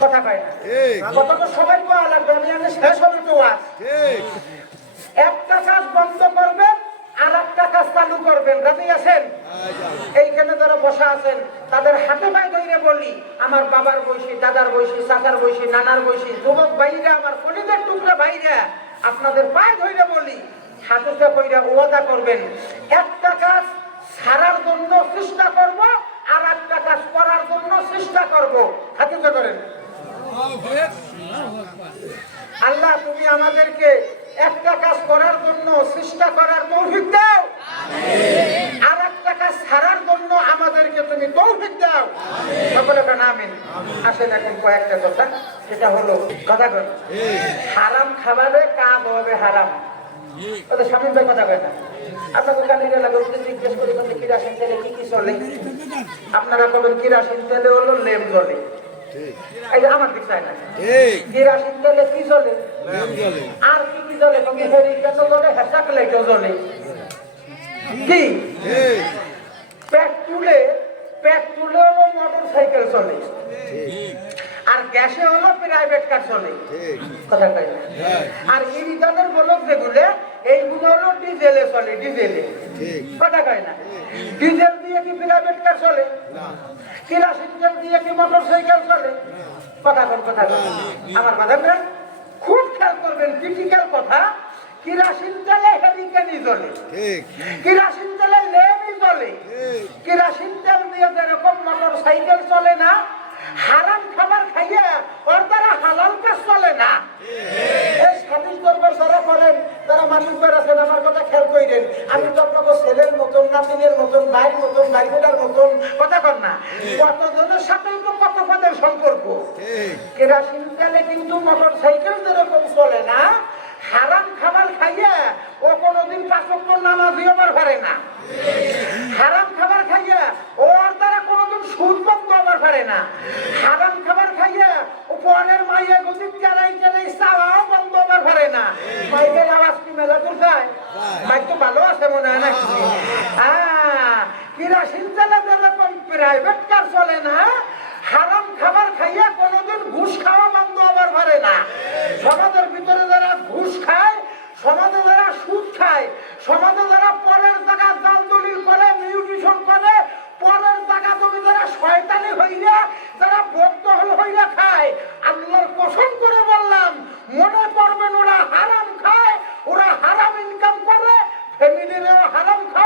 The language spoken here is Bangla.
কথা কয় না ঠিক কথা পাওয়া লাগবে আমি আগে শেষ হবে তো আজ একটা কাজ বন্ধ করবেন আর একটা কাজ চালু করবেন। রাজি আছেন? এইখানে যারা বসা আছেন তাদের হাতে পায়ে ধরে বলি আমার বাবার বয়সী দাদার বয়সী চাচার বয়সী নানার বয়সী যুবক ভাইরা আমার কলিদের টুকরা ভাইরা আপনাদের পায়ে ধরে বলি হাতে কইরা ওয়াদা করবেন একটা কাজ ছাড়ার জন্য চেষ্টা করব আর একটা কাজ করার জন্য চেষ্টা করব হাতে করেন আল্লাহ তুমি আমাদেরকে একটা কাজ করার জন্য চেষ্টা করার তৌফিক দাও। আর একটা কাজ ছাড়ার জন্য আমাদেরকে তুমি তৌফিক দাও। সকলে কেন আমিন। আসেন এখন কয়েকটা কথা। সেটা হলো কথা কন হারাম খাবারে কাজ হবে হারাম। ভাই কথা কয় না? আপনাকে কানের এলাকা জিজ্ঞেস করি বলতে কিরাসিন তেলে কি কি চলে? আপনারা বলেন কিরাসিন তেলে হলো লেম জ্বলে এই। যে আমার দিক না তেলে কি চলে আর কি কি তুমি হেসাক পেট্রোলে পেট্রোলে হলো মোটর সাইকেল চলে। আর গ্যাসে হলো প্রাইভেট কার চলে। ঠিক। কথা কই না হ্যাঁ। আর ইরিজানের বলক যেগুলো এইগুলো হলো ডিজেলে চলে ডিজেলে কথা কয় না? ডিজেল দিয়ে কি প্রাইভেট কার চলে? কেরাসিন তেল দিয়ে কি মোটর সাইকেল চলে? কথা কোন কথা? আমার বাজারে খুব খেয়াল করবেন ক্রিটিক্যাল কথা কেরাসিন তেলে হেরিকেনই চলে। ঠিক। কেরাসিন তেলে লেমই চলে। ঠিক। কেরাসিন তেল দিয়ে যেরকম মোটর সাইকেল চলে না হারাম খাবার খাইয়া ওর দ্বারা হালাল কাজ চলে না এই স্বাধীন দরবার যারা করেন মানুষবার আছেন আমার কথা খেয়াল করেন আমি তো আপনাকে ছেলের মতন নাতিনের মতন ভাইয়ের মতন ভাই বোনের মতন কথা কর না। কতজনের সাথেই তো কত পদের সম্পর্ক কেরাসিন তেলে কিন্তু মোটর সাইকেল যেরকম চলে না। হারাম খাবার খাইয়া ও কোনোদিন পাঁচক্য নামাজ হবার পারে না। হারাম খাবার খাইয়া ও আর তারা কোনোদিন সুদ বন্ধ হবার পারে না। হারাম খাবার খাইয়া ও পরের মাইয়া গদিক চালাই চালাই চাওয়াও বন্ধ হবার পারে না মাইকের দূর যায় ভালো আছে মনে হয় নাকি হ্যাঁ কিরাসিন তেলে যেরকম প্রাইভেট কার চলে না হারাম খাবার খাইয়া কোনোদিন ঘুষ খাওয়া বন্ধ হবার পারে না সমাজের ভিতরে যারা ঘুষ খায় সমাজে যারা সুদ খায় সমাজে যারা পরের টাকা জাল দলিল করে মিউটিশন করে পরের টাকা তুমি যারা শয়তানি হইয়া যারা বদ্ধহল হইয়া খায় আল্লাহর কসম করে বললাম মনে করবেন ওরা হারাম খায় ওরা হারাম ইনকাম করে ফ্যামিলিরেও হারাম খাওয়ায়